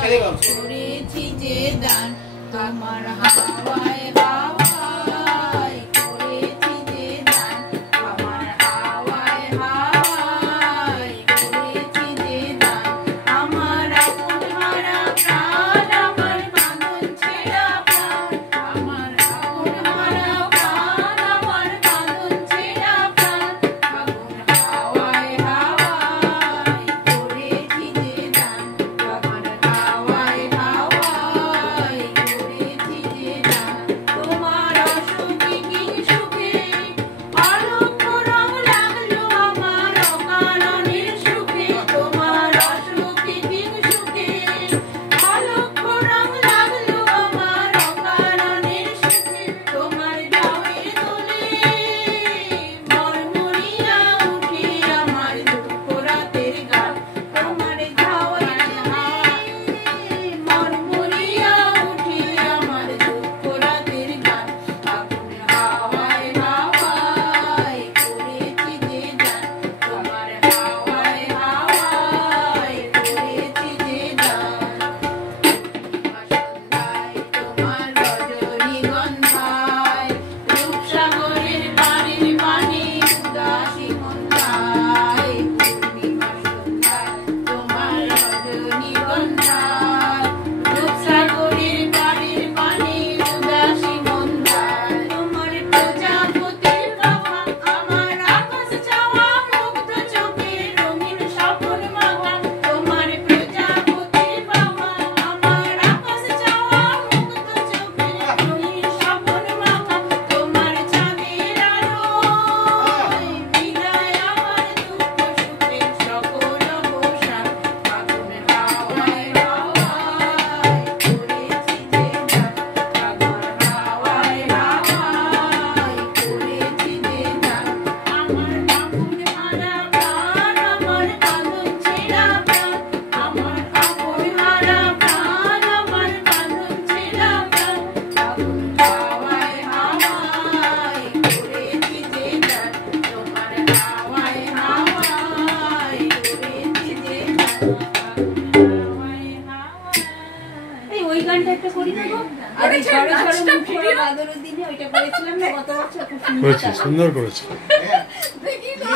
করেছি যে দান তোমার হাওয়ায় হাওয়ায় করেছি যে দান আমার হাওয়ায় হাওয়ায় করেছি যে দান আমার আপন হারা প্রাণ আমার বাঁধন ছেঁড়া প্রাণ আমার আপন হারা প্রাণ আমার বাঁধন ছেঁড়া প্রাণ আপন হাওয়ায় হাওয়ায় করেছি যে দান আমার হাওয়ায় হাওয়ায় করেছি যে দান তোমার অসুখে কি সুখে অলক্ষ রং লাগলো আমার অকারণের সুখে তোমার অসুখে কি সুখে অলক্ষ রং লাগলো আমার অকারণের সুখে তোমার ঢাউয়ের দোলে মরমরিয়া উঠে আমার দুঃখ রাতের গান তোমার ঢাউয়ের দোলে মরমরিয়া উঠে আমার দুঃখ রাতের গান আপন হাওয়ায় হাওয়ায় করেছি যে দান তোমার হাওয়ায় হাওয়ায় করেছি যে দান সন্ধ্যায় তোমার রজনীগন্ধায় রূপসাগরের পানির পানি উদাসী মন্দায় পূর্ণিমা সন্ধ্যায় তোমার রজনীগন্ধায় রূপসাগরের পানির পানি উদাসী মন্দায় তোমার প্রজাপতির বাবা আমার আকাশ চাওয়া মুগ্ধ চোখে রঙিন স্বপ্ন মাখা তোমার প্রজাপতির বাবা আমার আকাশ চাওয়া মুগ্ধ চোখে রঙিন স্বপ্ন মাখা তোমার চাঁদের আলোয় বিদায় আমার দুঃখ সুখের সকল অবসান আপন হাওয়ায় হাওয়ায় করেছি যে দান আমার হাওয়ায় হাওয়ায় করেছি যে দান আমার আপন হারা প্রাণ আমার বাঁধন ছেঁড়া প্রাণ আমার আপন হারা প্রাণ আমার বাঁধন ছেঁড়া প্রাণ আপন হাওয়ায় হাওয়ায় করেছি যে দান তোমার হাওয়ায় হাওয়ায় করেছি যে দান হাওয়ায় হাওয়ায় এই ওই গানটা একটা করি না গো আর এই ঝড়ে ঝড়ে মুখ করে বাদরের দিনে ওইটা করেছিলাম না গত বছর খুব সুন্দর করেছে, সুন্দর করেছে। দেখি না